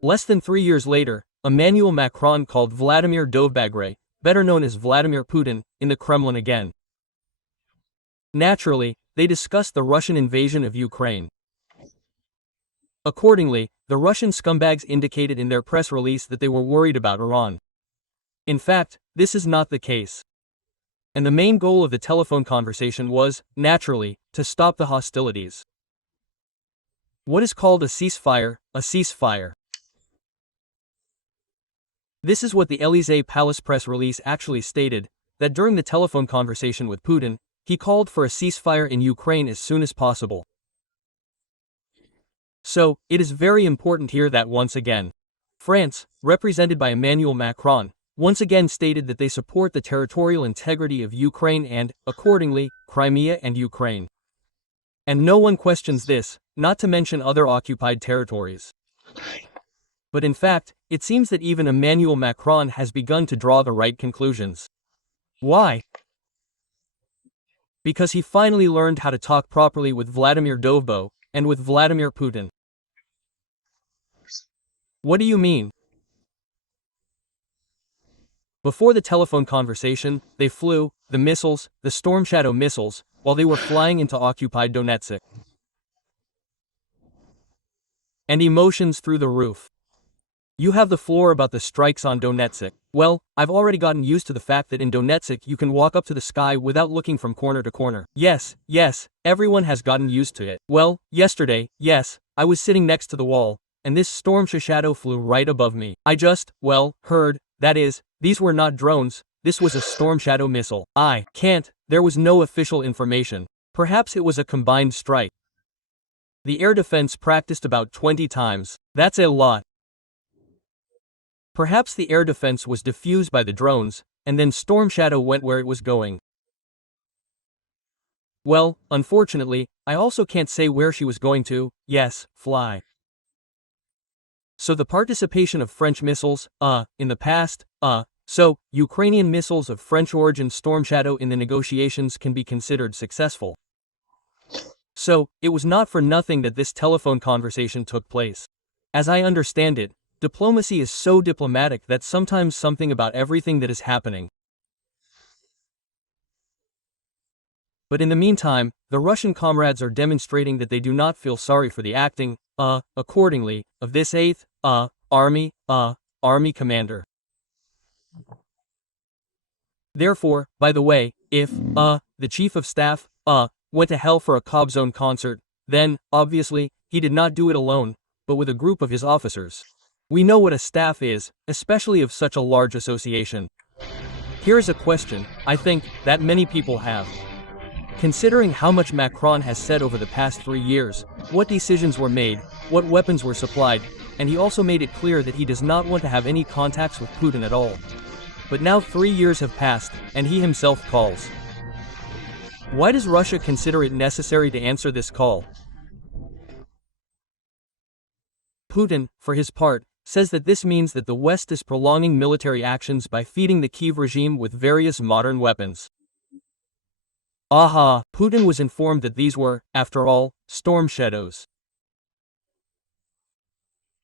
Less than 3 years later, Emmanuel Macron called Vladimir Dovbagre, better known as Vladimir Putin, in the Kremlin again. Naturally, they discussed the Russian invasion of Ukraine. Accordingly, the Russian scumbags indicated in their press release that they were worried about Iran. In fact, this is not the case. And the main goal of the telephone conversation was, naturally, to stop the hostilities. What is called a ceasefire, a ceasefire. This is what the Élysée Palace press release actually stated, that during the telephone conversation with Putin, he called for a ceasefire in Ukraine as soon as possible. So, it is very important here that once again, France, represented by Emmanuel Macron, once again stated that they support the territorial integrity of Ukraine and, accordingly, Crimea and Ukraine. And no one questions this, not to mention other occupied territories. But in fact, it seems that even Emmanuel Macron has begun to draw the right conclusions. Why? Because he finally learned how to talk properly with Vladimir Dovbo, and with Vladimir Putin. What do you mean? Before the telephone conversation, they flew, the missiles, the Storm Shadow missiles, while they were flying into occupied Donetsk. And emotions through the roof. You have the floor about the strikes on Donetsk. Well, I've already gotten used to the fact that in Donetsk you can walk up to the sky without looking from corner to corner. Yes, everyone has gotten used to it. Well, yesterday, yes, I was sitting next to the wall, and this Storm Shadow flew right above me. I just, heard, that is, these were not drones, this was a Storm Shadow missile. There was no official information. Perhaps it was a combined strike. The air defense practiced about 20 times. That's a lot. Perhaps the air defense was diffused by the drones, and then Storm Shadow went where it was going. Well, unfortunately, I also can't say where she was going to, fly. So the participation of French missiles, in the past, so Ukrainian missiles of French origin Storm Shadow in the negotiations can be considered successful. So, it was not for nothing that this telephone conversation took place. As I understand it, diplomacy is so diplomatic that sometimes something about everything that is happening. But in the meantime, the Russian comrades are demonstrating that they do not feel sorry for the acting, accordingly, of this 8th, Army commander. Therefore, by the way, if, the Chief of Staff, went to hell for a Cobzone concert, then, obviously, he did not do it alone, but with a group of his officers. We know what a staff is, especially of such a large association. Here is a question, I think, that many people have. Considering how much Macron has said over the past 3 years, what decisions were made, what weapons were supplied, and he also made it clear that he does not want to have any contacts with Putin at all. But now 3 years have passed, and he himself calls. Why does Russia consider it necessary to answer this call? Putin, for his part, says that this means that the West is prolonging military actions by feeding the Kyiv regime with various modern weapons. Putin was informed that these were, after all, storm shadows.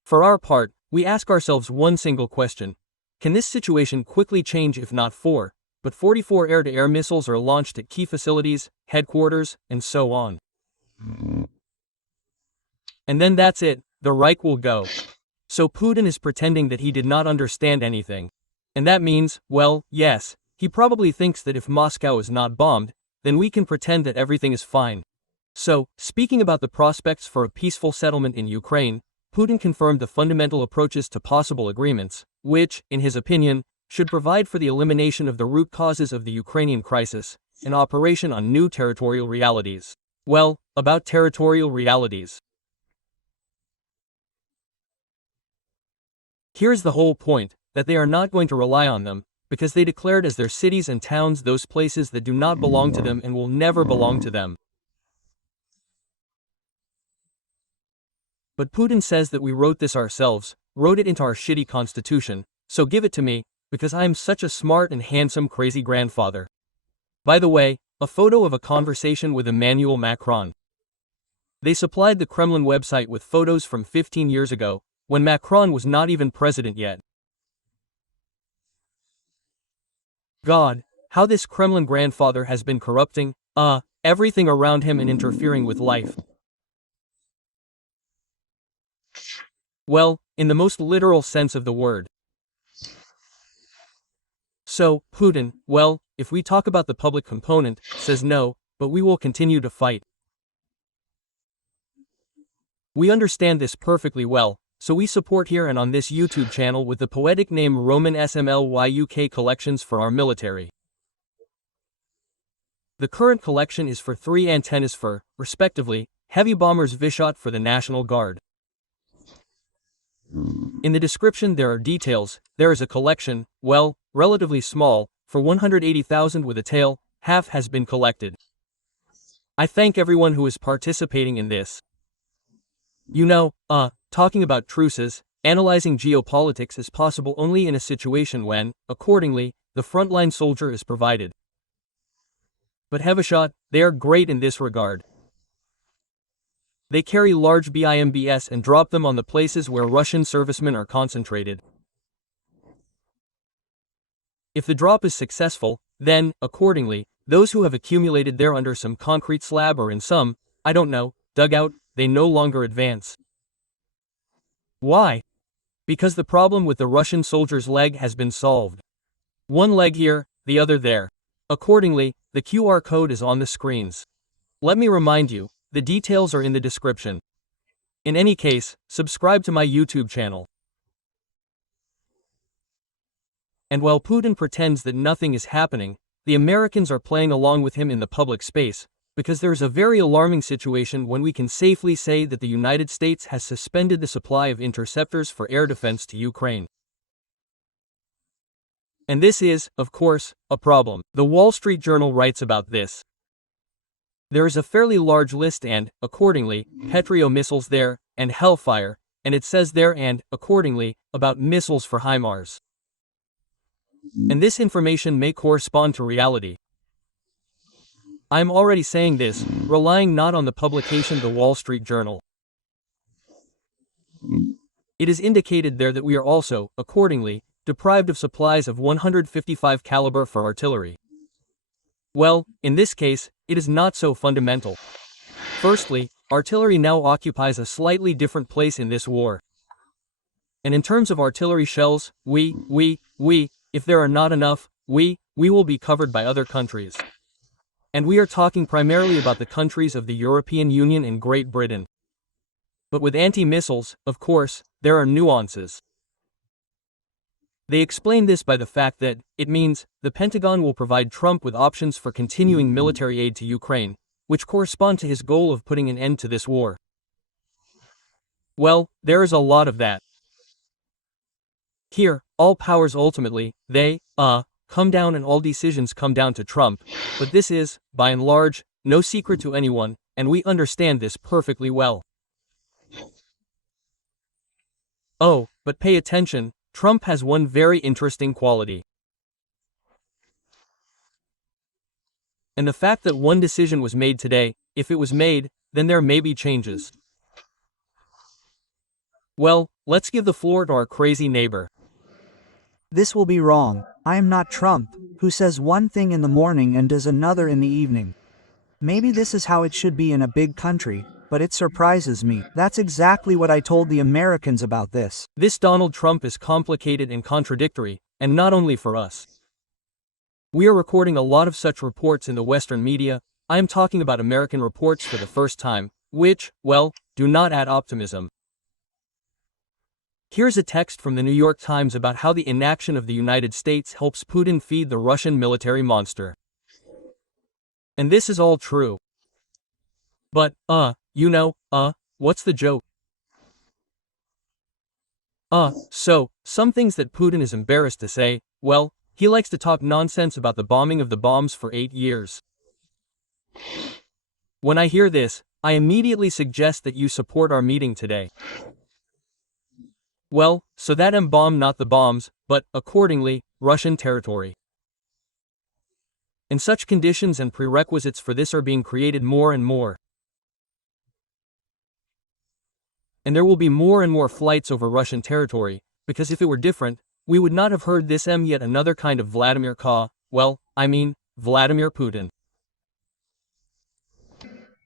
For our part, we ask ourselves one single question. Can this situation quickly change if not 4, but 44 air-to-air missiles are launched at key facilities, headquarters, and so on? And then that's it, the Reich will go. So Putin is pretending that he did not understand anything. And that means, well, yes, he probably thinks that if Moscow is not bombed, then we can pretend that everything is fine. So, speaking about the prospects for a peaceful settlement in Ukraine, Putin confirmed the fundamental approaches to possible agreements, which, in his opinion, should provide for the elimination of the root causes of the Ukrainian crisis, and operation on new territorial realities. Well, about territorial realities. Here's the whole point, that they are not going to rely on them, because they declared as their cities and towns those places that do not belong to them and will never belong to them. But Putin says that we wrote this ourselves, wrote it into our shitty constitution, so give it to me, because I am such a smart and handsome crazy grandfather. By the way, a photo of a conversation with Emmanuel Macron. They supplied the Kremlin website with photos from 15 years ago, when Macron was not even president yet. God, how this Kremlin grandfather has been corrupting, everything around him and interfering with life. Well, in the most literal sense of the word. So, Putin, well, if we talk about the public component, says no, but we will continue to fight. We understand this perfectly well, so we support here and on this YouTube channel with the poetic name Roman SMLYUK collections for our military. The current collection is for 3 antennas for, respectively, heavy bombers Vishot for the National Guard. In the description there are details. There is a collection, well, relatively small, for 180,000 with a tail, half has been collected. I thank everyone who is participating in this. You know, talking about truces, analyzing geopolitics is possible only in a situation when, accordingly, the frontline soldier is provided. But Hevashot, they are great in this regard. They carry large BIMBs and drop them on the places where Russian servicemen are concentrated. If the drop is successful, then, accordingly, those who have accumulated there under some concrete slab or in some, I don't know, dugout, they no longer advance. Why? Because the problem with the Russian soldier's leg has been solved. One leg here, the other there. Accordingly, the QR code is on the screens. Let me remind you, the details are in the description. In any case, subscribe to my YouTube channel. And while Putin pretends that nothing is happening, the Americans are playing along with him in the public space, because there is a very alarming situation when we can safely say that the United States has suspended the supply of interceptors for air defense to Ukraine. And this is, of course, a problem. The Wall Street Journal writes about this. There is a fairly large list and, accordingly, Patriot missiles there, and Hellfire, and it says there and, accordingly, about missiles for HIMARS. And this information may correspond to reality. I am already saying this, relying not on the publication The Wall Street Journal. It is indicated there that we are also, accordingly, deprived of supplies of 155 caliber for artillery. Well, in this case, it is not so fundamental. Firstly, artillery now occupies a slightly different place in this war. And in terms of artillery shells, if there are not enough, we will be covered by other countries. And we are talking primarily about the countries of the European Union and Great Britain. But with anti-missiles, of course, there are nuances. They explain this by the fact that, it means, the Pentagon will provide Trump with options for continuing military aid to Ukraine, which correspond to his goal of putting an end to this war. Well, there is a lot of that. Here, all powers ultimately, they, come down and all decisions come down to Trump, but this is, by and large, no secret to anyone, and we understand this perfectly well. Oh, but pay attention, Trump has one very interesting quality. And the fact that one decision was made today, if it was made, then there may be changes. Well, let's give the floor to our crazy neighbor. This will be wrong. I am not Trump, who says one thing in the morning and does another in the evening. Maybe this is how it should be in a big country, but it surprises me. That's exactly what I told the Americans about this. This Donald Trump is complicated and contradictory, and not only for us. We are recording a lot of such reports in the Western media. I am talking about American reports for the first time, which, well, do not add optimism. Here's a text from the New York Times about how the inaction of the United States helps Putin feed the Russian military monster. And this is all true. But, what's the joke? So, some things that Putin is embarrassed to say, well, he likes to talk nonsense about the bombing of the bombs for 8 years. When I hear this, I immediately suggest that you support our meeting today. Well, so that bomb not the bombs, but, accordingly, Russian territory. And such conditions and prerequisites for this are being created more and more. And there will be more and more flights over Russian territory, because if it were different, we would not have heard this yet another kind of Vladimir Vladimir Putin.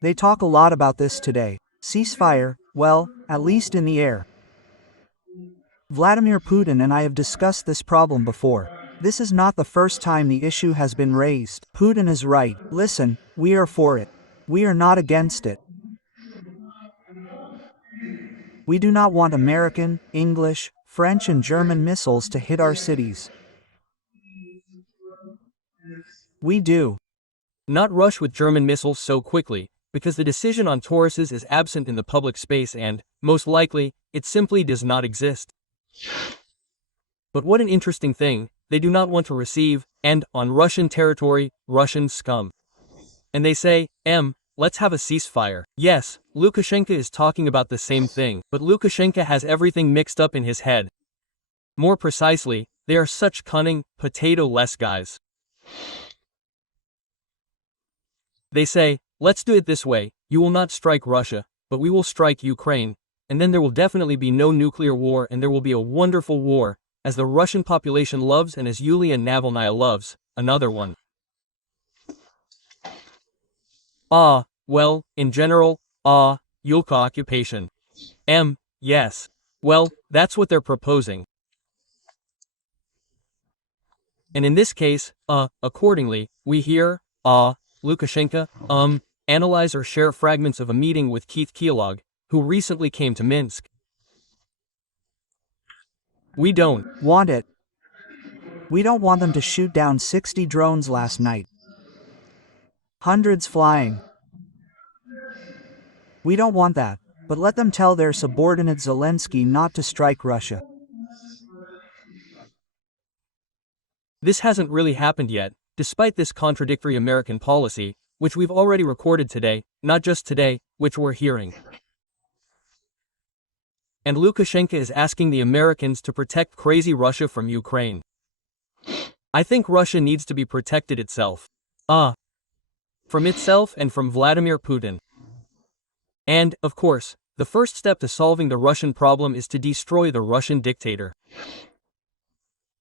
They talk a lot about this today. Ceasefire, well, at least in the air. Vladimir Putin and I have discussed this problem before. This is not the first time the issue has been raised. Putin is right. Listen, we are for it. We are not against it. We do not want American, English, French and German missiles to hit our cities. We do not rush with German missiles so quickly, because the decision on Tauruses is absent in the public space and, most likely, it simply does not exist. But what an interesting thing, they do not want to receive, and, on Russian territory, Russian scum. And they say, let's have a ceasefire. Yes, Lukashenko is talking about the same thing, but Lukashenko has everything mixed up in his head. More precisely, they are such cunning, potato-less guys. They say, let's do it this way, you will not strike Russia, but we will strike Ukraine, and then there will definitely be no nuclear war and there will be a wonderful war, as the Russian population loves and as Yulia Navalnaya loves, another one. Well, in general, Yulka occupation. Yes. Well, that's what they're proposing. And in this case, accordingly, we hear, Lukashenko, analyze or share fragments of a meeting with Kit Kellog, who recently came to Minsk. We don't want it. We don't want them to shoot down 60 drones last night. Hundreds flying. We don't want that, but let them tell their subordinate Zelensky not to strike Russia. This hasn't really happened yet, despite this contradictory American policy, which we've already recorded today, not just today, which we're hearing. And Lukashenko is asking the Americans to protect crazy Russia from Ukraine. I think Russia needs to be protected itself. From itself and from Vladimir Putin. And, of course, the first step to solving the Russian problem is to destroy the Russian dictator.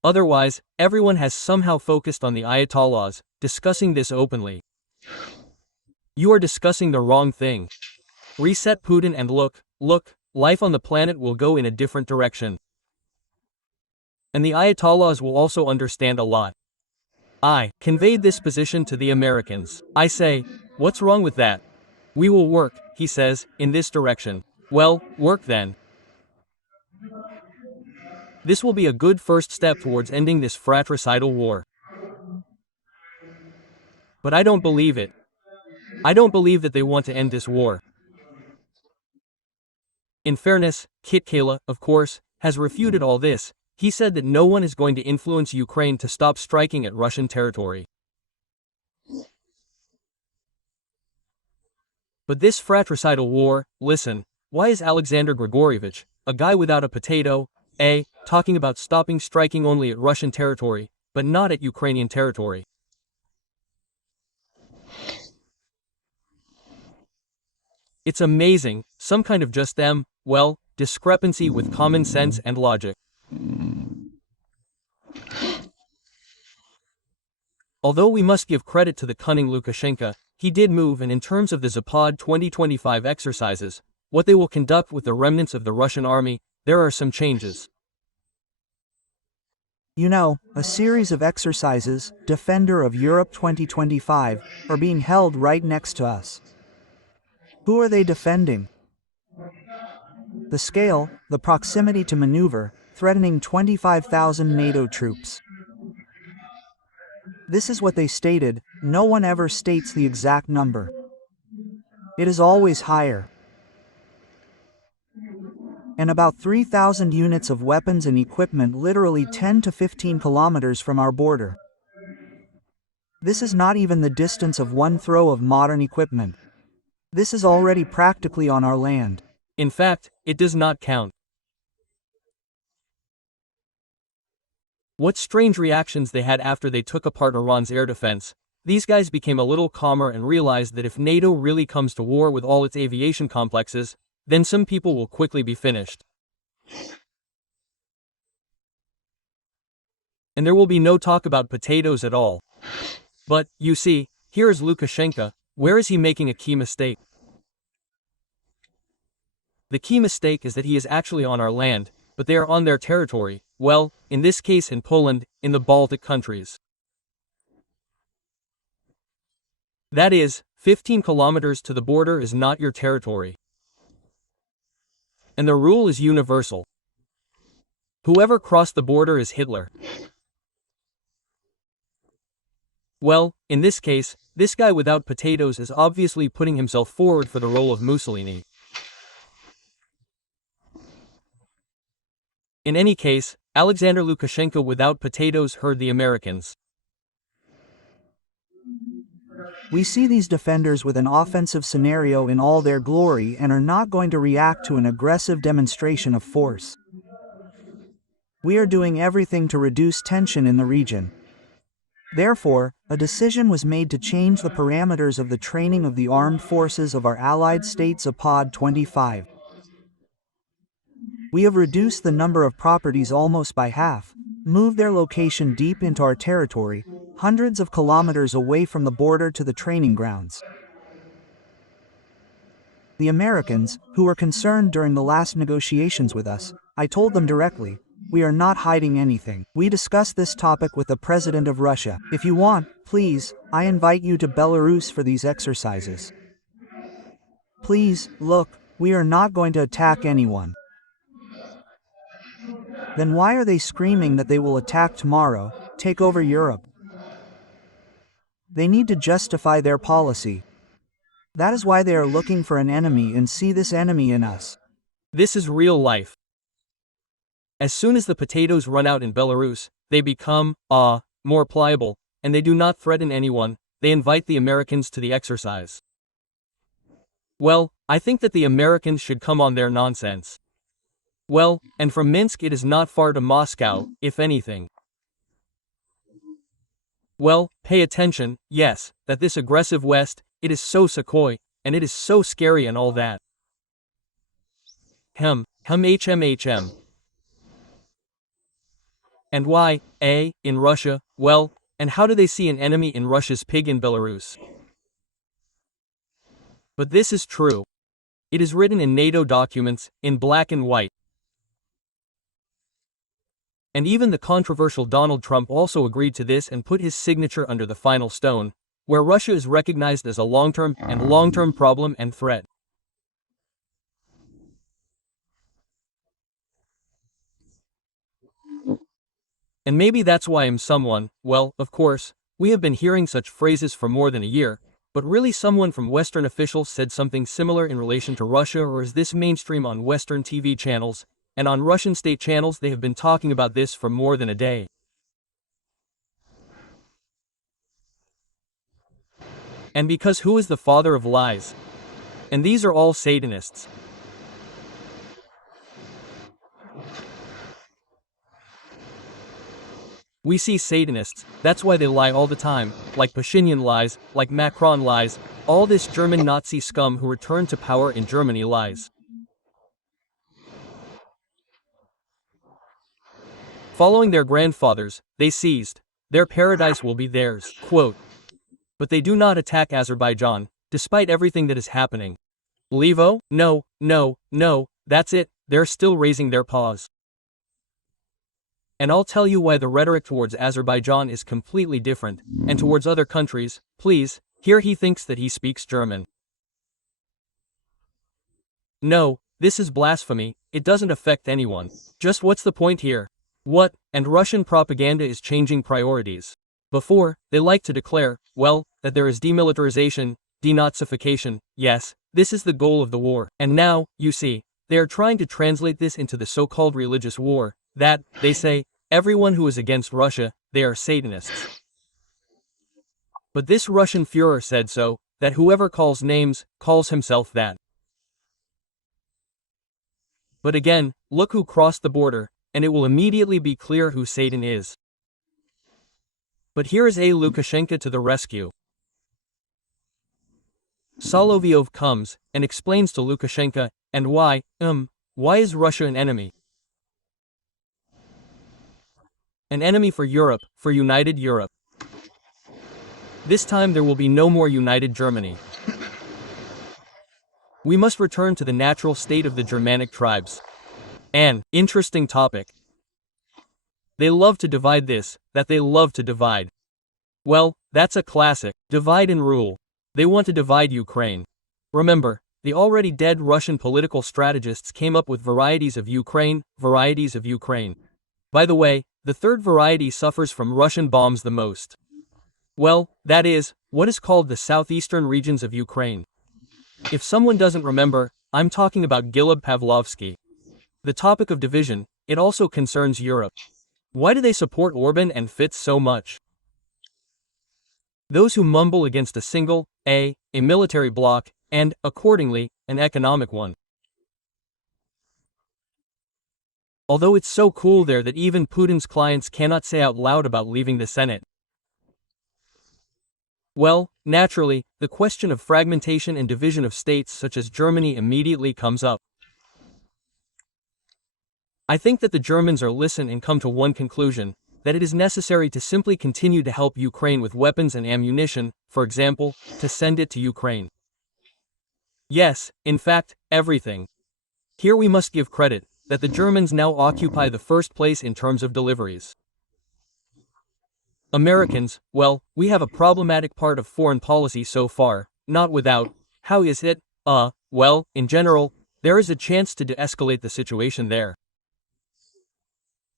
Otherwise, everyone has somehow focused on the Ayatollahs, discussing this openly. You are discussing the wrong thing. Reset Putin and look, life on the planet will go in a different direction. And the Ayatollahs will also understand a lot. I conveyed this position to the Americans. I say, what's wrong with that? We will work, he says, in this direction. Well, work then. This will be a good first step towards ending this fratricidal war. But I don't believe it. I don't believe that they want to end this war. In fairness, Kit Kellog, of course, has refuted all this. He said that no one is going to influence Ukraine to stop striking at Russian territory. But this fratricidal war, listen, why is Alexander Grigorievich, a guy without a potato, talking about stopping striking only at Russian territory, but not at Ukrainian territory? It's amazing, some kind of just discrepancy with common sense and logic. Although we must give credit to the cunning Lukashenko, he did move, and in terms of the Zapad 2025 exercises, what they will conduct with the remnants of the Russian army, there are some changes. You know, a series of exercises, Defender of Europe 2025, are being held right next to us. Who are they defending? The scale, the proximity to maneuver, threatening 25,000 NATO troops. This is what they stated. No one ever states the exact number. It is always higher. And about 3,000 units of weapons and equipment literally 10 to 15 kilometers from our border. This is not even the distance of one throw of modern equipment. This is already practically on our land. In fact, it does not count. What strange reactions they had after they took apart Iran's air defense. These guys became a little calmer and realized that if NATO really comes to war with all its aviation complexes, then some people will quickly be finished. And there will be no talk about potatoes at all. But, you see, here is Lukashenko. Where is he making a key mistake? The key mistake is that he is actually on our land, but they are on their territory, well, in this case in Poland, in the Baltic countries. That is, 15 kilometers to the border is not your territory. And the rule is universal. Whoever crossed the border is Hitler. Well, in this case, this guy without potatoes is obviously putting himself forward for the role of Mussolini. In any case, Alexander Lukashenko without potatoes heard the Americans. We see these defenders with an offensive scenario in all their glory and are not going to react to an aggressive demonstration of force. We are doing everything to reduce tension in the region. Therefore, a decision was made to change the parameters of the training of the armed forces of our allied states upon 25. We have reduced the number of properties almost by half, moved their location deep into our territory, hundreds of kilometers away from the border to the training grounds. The Americans, who were concerned during the last negotiations with us, I told them directly, we are not hiding anything. We discussed this topic with the President of Russia. If you want, please, I invite you to Belarus for these exercises. Please, look, we are not going to attack anyone. Then why are they screaming that they will attack tomorrow, take over Europe? They need to justify their policy. That is why they are looking for an enemy and see this enemy in us. This is real life. As soon as the potatoes run out in Belarus, they become, more pliable, and they do not threaten anyone, they invite the Americans to the exercise. Well, I think that the Americans should come on their nonsense. Well, and from Minsk it is not far to Moscow, if anything. Well, pay attention, yes, that this aggressive West, it is so Sukhoi, and it is so scary and all that. HM. And why, in Russia, well, and how do they see an enemy in Russia's pig in Belarus? But this is true. It is written in NATO documents, in black and white. And even the controversial Donald Trump also agreed to this and put his signature under the final stone, where Russia is recognized as a long-term problem and threat. And maybe that's why someone, well, of course, we have been hearing such phrases for more than a year, but really someone from Western officials said something similar in relation to Russia, or is this mainstream on Western TV channels? And on Russian state channels they have been talking about this for more than a day. And because who is the father of lies? And these are all Satanists. We see Satanists, that's why they lie all the time, like Pashinyan lies, like Macron lies, all this German Nazi scum who returned to power in Germany lies. Following their grandfathers, they seized. Their paradise will be theirs. Quote. But they do not attack Azerbaijan, despite everything that is happening. Levo? No, that's it, they're still raising their paws. And I'll tell you why the rhetoric towards Azerbaijan is completely different, and towards other countries, please, here he thinks that he speaks German. No, this is blasphemy, it doesn't affect anyone. Just what's the point here? What? And Russian propaganda is changing priorities. Before, they liked to declare, well, that there is demilitarization, denazification, yes, this is the goal of the war. And now, you see, they are trying to translate this into the so-called religious war, that, they say, everyone who is against Russia, they are Satanists. But this Russian Führer said so, that whoever calls names, calls himself that. But again, look who crossed the border, and it will immediately be clear who Satan is. But here is a Lukashenko to the rescue. Solovyov comes, and explains to Lukashenko, And why? Why is Russia an enemy? An enemy for Europe, for united Europe. This time there will be no more united Germany. We must return to the natural state of the Germanic tribes. An interesting topic. They love to divide this, that they love to divide. Well, that's a classic. Divide and rule. They want to divide Ukraine. Remember, the already dead Russian political strategists came up with varieties of Ukraine, varieties of Ukraine. By the way, the third variety suffers from Russian bombs the most. Well, that is, what is called the southeastern regions of Ukraine. If someone doesn't remember, I'm talking about Gilib Pavlovsky. The topic of division, it also concerns Europe. Why do they support Orban and Fitz so much? Those who mumble against a single, a military bloc, and, accordingly, an economic one. Although it's so cool there that even Putin's clients cannot say out loud about leaving the Senate. Well, naturally, the question of fragmentation and division of states such as Germany immediately comes up. I think that the Germans are listen and come to one conclusion, that it is necessary to simply continue to help Ukraine with weapons and ammunition, for example, to send it to Ukraine. Yes, in fact, everything. Here we must give credit, that the Germans now occupy the first place in terms of deliveries. Americans, well, we have a problematic part of foreign policy so far, not without. How is it? Well, in general, there is a chance to de-escalate the situation there.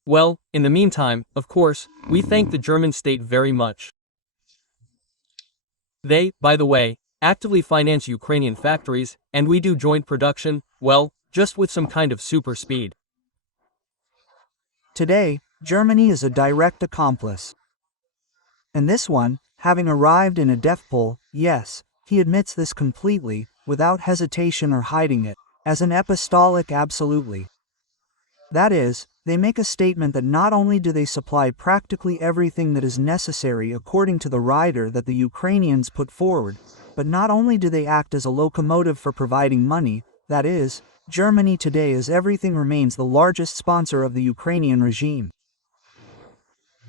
Well, in the meantime, of course, we thank the German state very much. They, by the way, actively finance Ukrainian factories, and we do joint production, well, just with some kind of super speed. Today, Germany is a direct accomplice. And this one, having arrived in a death pool, yes, he admits this completely, without hesitation or hiding it, as an apostolic absolutely. That is, they make a statement that not only do they supply practically everything that is necessary according to the rider that the Ukrainians put forward, but not only do they act as a locomotive for providing money, that is, Germany today as everything remains the largest sponsor of the Ukrainian regime.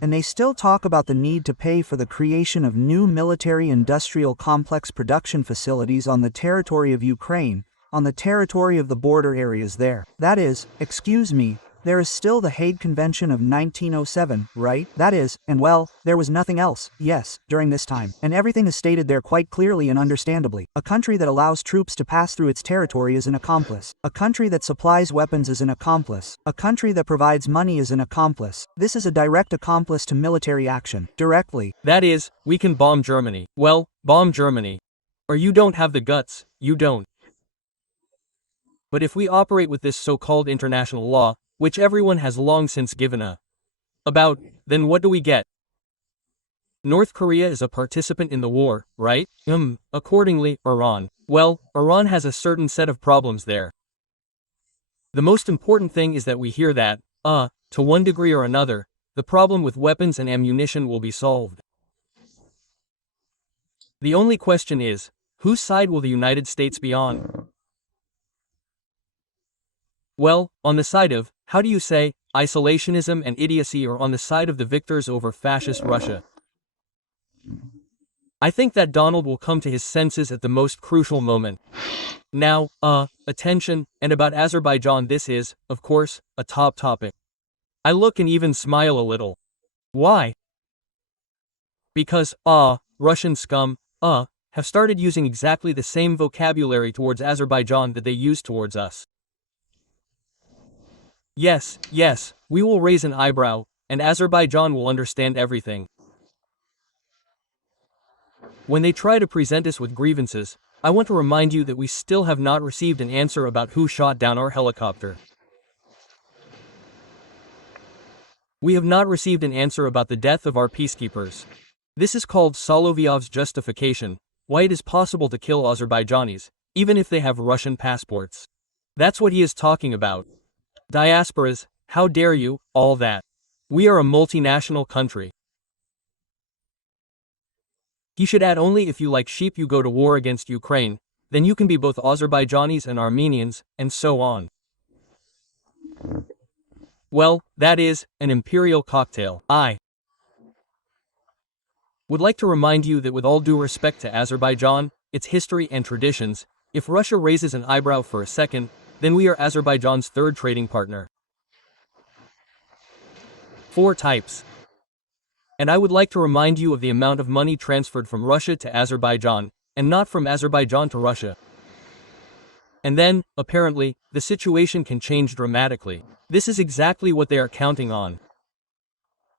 And they still talk about the need to pay for the creation of new military-industrial complex production facilities on the territory of Ukraine, on the territory of the border areas there. That is, excuse me, there is still the Hague Convention of 1907, right? That is, and well, there was nothing else, yes, during this time. And everything is stated there quite clearly and understandably. A country that allows troops to pass through its territory is an accomplice. A country that supplies weapons is an accomplice. A country that provides money is an accomplice. This is a direct accomplice to military action, directly. That is, we can bomb Germany. Well, bomb Germany. Or you don't have the guts, you don't. But if we operate with this so-called international law, which everyone has long since given about, then what do we get? North Korea is a participant in the war, right? Accordingly, Iran. Well, Iran has a certain set of problems there. The most important thing is that we hear that, to one degree or another, the problem with weapons and ammunition will be solved. The only question is, whose side will the United States be on? Well, on the side of, how do you say, isolationism and idiocy, or on the side of the victors over fascist Russia? I think that Donald will come to his senses at the most crucial moment. Now, attention, and about Azerbaijan, this is, of course, a top topic. I look and even smile a little. Why? Because, Russian scum, have started using exactly the same vocabulary towards Azerbaijan that they use towards us. Yes, we will raise an eyebrow, and Azerbaijan will understand everything. When they try to present us with grievances, I want to remind you that we still have not received an answer about who shot down our helicopter. We have not received an answer about the death of our peacekeepers. This is called Solovyov's justification, why it is possible to kill Azerbaijanis, even if they have Russian passports. That's what he is talking about. Diasporas, how dare you, all that. We are a multinational country. He should add only if you like sheep you go to war against Ukraine, then you can be both Azerbaijanis and Armenians, and so on. Well, that is an imperial cocktail. I would like to remind you that with all due respect to Azerbaijan, its history and traditions, if Russia raises an eyebrow for a second, then we are Azerbaijan's third trading partner. 4 types. And I would like to remind you of the amount of money transferred from Russia to Azerbaijan, and not from Azerbaijan to Russia. And then, apparently, the situation can change dramatically. This is exactly what they are counting on.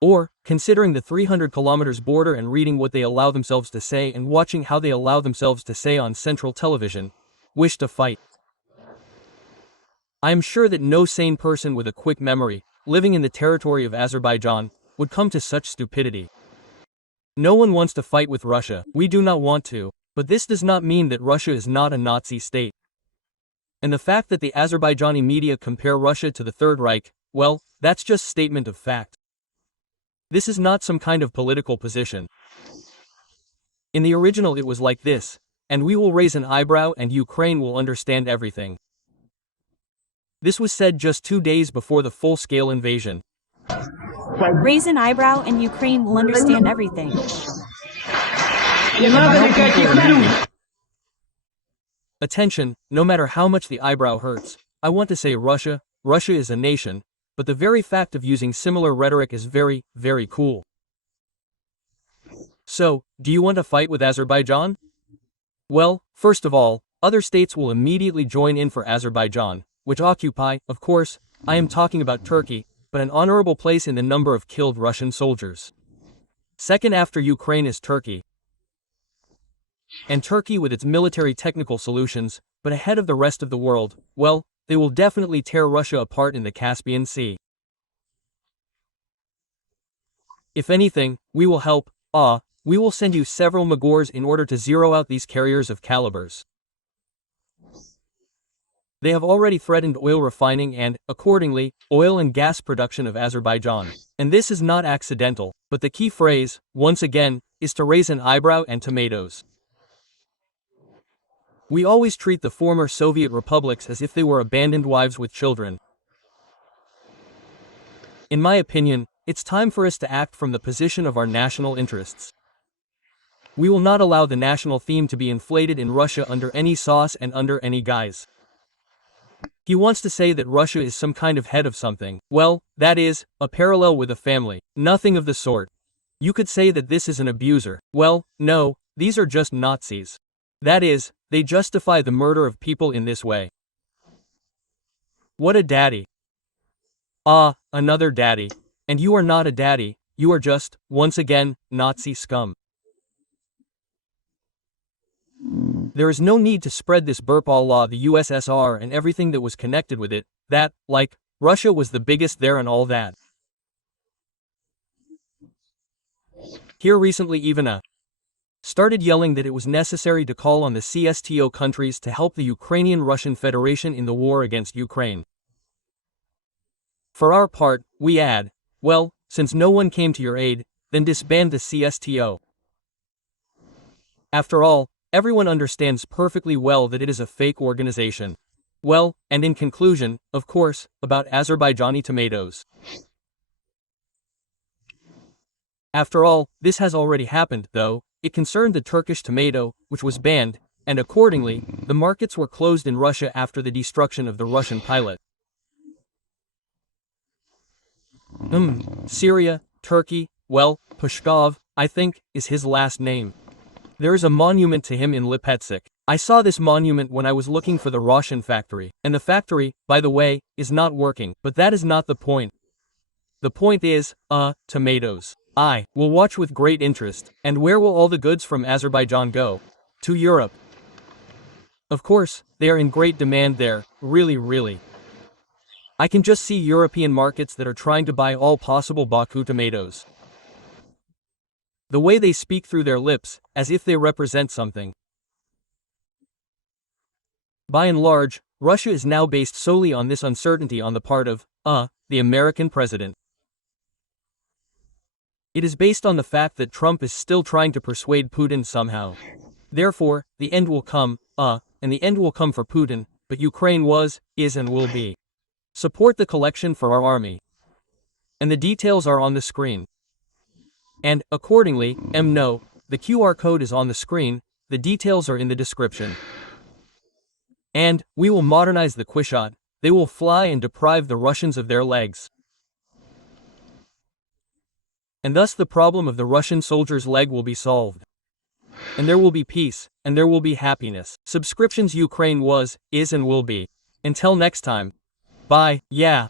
Or, considering the 300 kilometers border and reading what they allow themselves to say and watching how they allow themselves to say on central television, wish to fight. I am sure that no sane person with a quick memory, living in the territory of Azerbaijan, would come to such stupidity. No one wants to fight with Russia, we do not want to, but this does not mean that Russia is not a Nazi state. And the fact that the Azerbaijani media compare Russia to the Third Reich, well, that's just statement of fact. This is not some kind of political position. In the original it was like this, and we will raise an eyebrow and Ukraine will understand everything. This was said just 2 days before the full-scale invasion. Raise an eyebrow and Ukraine will understand everything. Attention, no matter how much the eyebrow hurts, I want to say Russia is a nation, but the very fact of using similar rhetoric is very, very cool. So, do you want to fight with Azerbaijan? Well, first of all, other states will immediately join in for Azerbaijan, which occupy, of course, I am talking about Turkey, but an honorable place in the number of killed Russian soldiers. Second after Ukraine is Turkey. And Turkey with its military technical solutions, but ahead of the rest of the world, well, they will definitely tear Russia apart in the Caspian Sea. If anything, we will help, we will send you several Magors in order to zero out these carriers of calibers. They have already threatened oil refining and, accordingly, oil and gas production of Azerbaijan. And this is not accidental, but the key phrase, once again, is to raise an eyebrow and tomatoes. We always treat the former Soviet republics as if they were abandoned wives with children. In my opinion, it's time for us to act from the position of our national interests. We will not allow the national theme to be inflated in Russia under any sauce and under any guise. He wants to say that Russia is some kind of head of something. Well, that is, a parallel with a family. Nothing of the sort. You could say that this is an abuser. Well, no, these are just Nazis. That is, they justify the murder of people in this way. What a daddy. Ah, another daddy. And you are not a daddy, you are just, once again, Nazi scum. There is no need to spread this burp a la the USSR and everything that was connected with it, that, like, Russia was the biggest there and all that. Here recently even a started yelling that it was necessary to call on the CSTO countries to help the Ukrainian-Russian Federation in the war against Ukraine. For our part, we add, well, since no one came to your aid, then disband the CSTO. After all, everyone understands perfectly well that it is a fake organization. Well, and in conclusion, of course, about Azerbaijani tomatoes. After all, this has already happened, though. It concerned the Turkish tomato, which was banned, and accordingly, the markets were closed in Russia after the destruction of the Russian pilot. Syria, Turkey, well, Pushkov, I think, is his last name. There is a monument to him in Lipetsk. I saw this monument when I was looking for the Russian factory, and the factory, by the way, is not working, but that is not the point. The point is, tomatoes. I will watch with great interest, and where will all the goods from Azerbaijan go? To Europe. Of course, they are in great demand there, really. I can just see European markets that are trying to buy all possible Baku tomatoes. The way they speak through their lips, as if they represent something. By and large, Russia is now based solely on this uncertainty on the part of, the American president. It is based on the fact that Trump is still trying to persuade Putin somehow. Therefore, the end will come, and the end will come for Putin, but Ukraine was, is and will be. Support the collection for our army. And the details are on the screen. And, accordingly, no, the QR code is on the screen, the details are in the description. And, we will modernize the Quishot, they will fly and deprive the Russians of their legs. And thus the problem of the Russian soldier's leg will be solved. And there will be peace, and there will be happiness. Subscriptions Ukraine was, is and will be. Until next time. Bye, yeah.